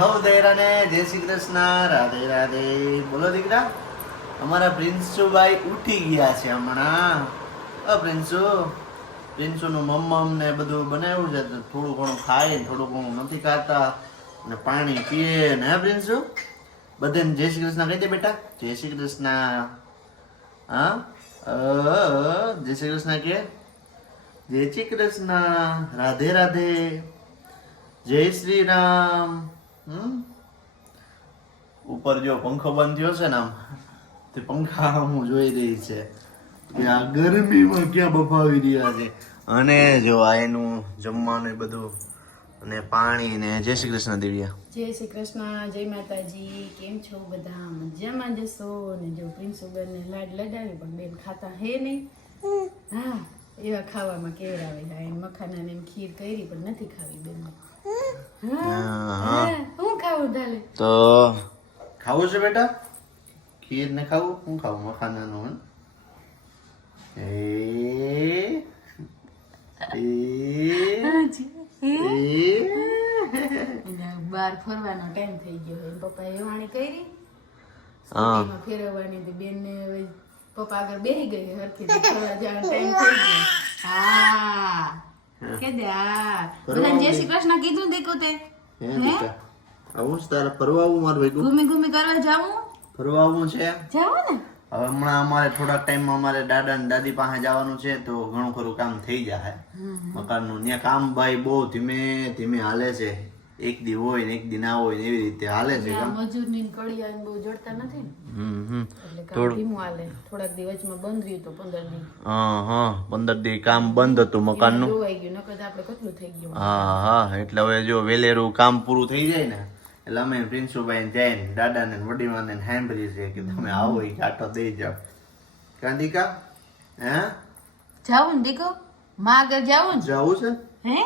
હો દેરાને જય શ્રી કૃષ્ણ, રાધે રાધે. બોલો દીકરા, અમારા પ્રિન્સુભાઈ ઉઠી ગયા છે હમણાં. પ્રિન્સુનું મમ્મમ ને બધું બનાવ્યું છે, થોડું ઘણું ખાય, થોડું ઘણું નથી ખાતા ને પાણી પીએ ને. પ્રિન્સુ બધાને જય શ્રી કૃષ્ણ કહી દે બેટા. જય શ્રી કૃષ્ણ. હા, જય શ્રી કૃષ્ણ કે. જય શ્રી કૃષ્ણ, રાધે રાધે, જય શ્રી રામ. ઉપર જો પંખો બંધ થયો છે ને, આમ તે પંખા હું જોઈ રહી છે કે આ ગરમીમાં ક્યાં બફાવી રહ્યા છે. અને જો આ એનું જમવાનું એ બધું અને પાણી ને. જય શ્રી કૃષ્ણ દિવ્યા. જય શ્રી કૃષ્ણ, જય માતાજી. કેમ છો બધા? મજામાં જશો ને? જો પ્રિન્સુબેન ને લાડ લડાવી પણ બેન ખાતા હે નહીં. હા, એવા ખાવામાં કેવડાવે. મખાના ને ખીર કરી પણ નથી ખાવી બેન. હું ખાવું ડાલે તો ખાવું છે બેટા, ખીર ને ખાવું. હું ખાવું મખાનાનું. બહાર ફરવાનો ટાઈમ થઈ ગયો. પપ્પા એ વાણી કરી ફેરવવાની, બેન ને પપ્પા આગળ બેસી ગઈ હરખી ફરવા જવાનો ટાઈમ થઈ ગયો. હા કે દે. બધાને જય શ્રી કૃષ્ણ કીધું દેખો તે. આવું છે તારે ફરવા આવું મારું ભેગું? ઘૂમી કરવા જાવું. ફરવા આવું છે. જાવું ને. હવે હમણાં અમારે થોડાક ટાઈમમાં અમારે દાદા ને દાદી પાસે જવાનું છે, તો ઘણું ખરું કામ થઈ જાય મકાનનું. ત્યાં કામ ભાઈ બહુ ધીમે ધીમે હાલે છે. એક દી હોય ને એક દી ના હોય ને એવી રીતે હાલે છે. મજૂરની કડિયા બહુ જોડતા નથી ને, એટલે કામ ધીમું હાલે. થોડાક દિવસમાં બંધ રહ્યું તો 15 દી. 15 દી કામ બંધ હતું મકાનનું. જોવાઈ ગયું, નકર આપણે કેટલું થઈ ગયું. હા, એટલે હવે જો વેલેરું કામ પૂરું થઈ જાય ને એટલે અમે પ્રિન્સુભાઈ જઈને દાદા ને વડીવાને સાંભળીએ છીએ કે તમે આવો એ આટો દઈ જાઓ. કાંતિકા હે જાવું ને દીકો? માં આગળ જાવું ને? જવું છે. હે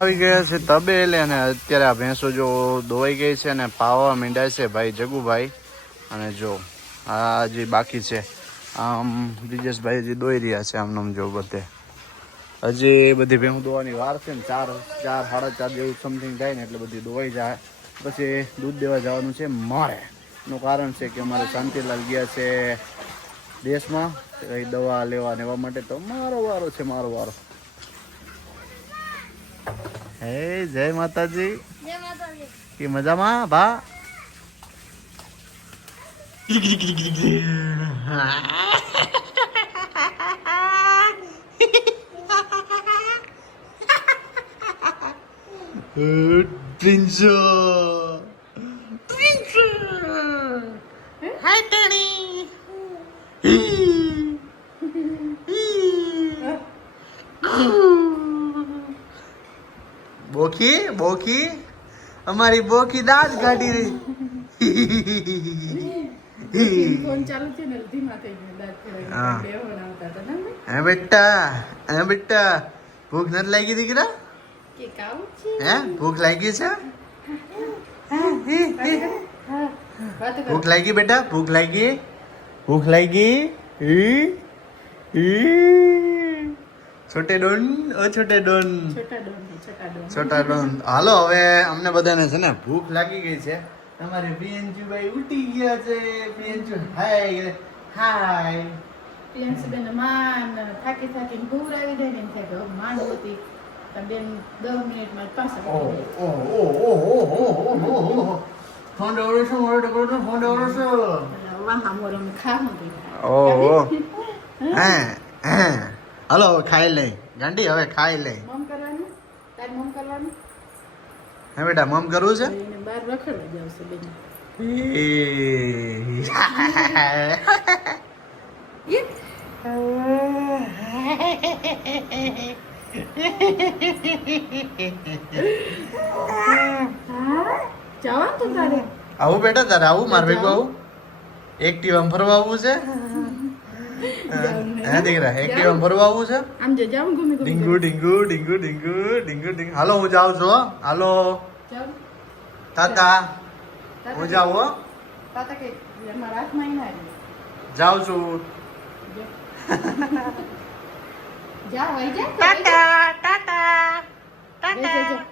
આવી ગયા છે તબેલે અને અત્યારે આ ભેંસો જો દોવાઈ ગઈ છે અને પાવા મીંડાય છે ભાઈ જગુભાઈ. અને જો આ જે બાકી છે આમ બ્રિજેશભાઈ હજી દોઈ રહ્યા છે. આમ જો બધે હજી બધી ભેંસ દોવાની વાર છે ને. 4 4:30 જેવું સમથિંગ થાય ને એટલે બધી દોવાઈ જાય. પછી દૂધ દેવા જવાનું છે મારે. એનું કારણ છે કે અમારે શાંતિલાલ ગયા છે દેશમાં દવા લેવા ને એવા માટે. તો મારો વારો છે, મારો વારો. હે જય માતાજી. કે મજામાં ભા? Prince. Hi Danny. બોખી અમારી બોખી દાંત કાઢી રહી. ફોન ચાલુ છે ને, ધીમા થઈ ગયો. દાંત ખરાબ બેવડાવતા હતા ને. હે બેટા ભૂખ નથી લાગી દીકરા? કે કાવું છે? હે ભૂખ લાગી છે? ભૂખ લાગી બેટા? ભૂખ લાગી? છોટે ડોન. છોટા ડોન. હાલો હવે અમને બધાને છે ને ભૂખ લાગી ગઈ છે. તમારે પ્રિયંશુભાઈ ઉઠી ગયા છે. પ્રિયંશુ હાય. પ્રિયંશુબેન માન થાકીને ભૂખ આવી જાય ને થાય કે માંડ હોતી બેન 10 મિનિટમાં પાછા. ફોન ઓરો છો વાહ મોરમ ખાવું તો. હાલો હવે ખાઈ લઈ ગાંડી. હવે ખાઈ લઈ. મમ કરવાનું? તાર મમ કરવાનું? હે બેટા મમ કરવું છે? એને બહાર રખડવા જાવશે બેન. જવાનું તો તારે? આવું બેટા તારે આવું માર ભેગું આવું? એક્ટિવામાં ફરવા આવવું છે? હે દીકરા એક્ટિવામાં ફરવા આવવું છે? આમ જો જાવ ઘૂમી ડીંગુ. હાલો હું જાઉં છું. હાલો તાતા હું જાઉં હો. તાતા કે મારા હાથમાં ના આવી. જાઉં છું. જા વઈ જા. ટાટા ટાટા. જા, જા.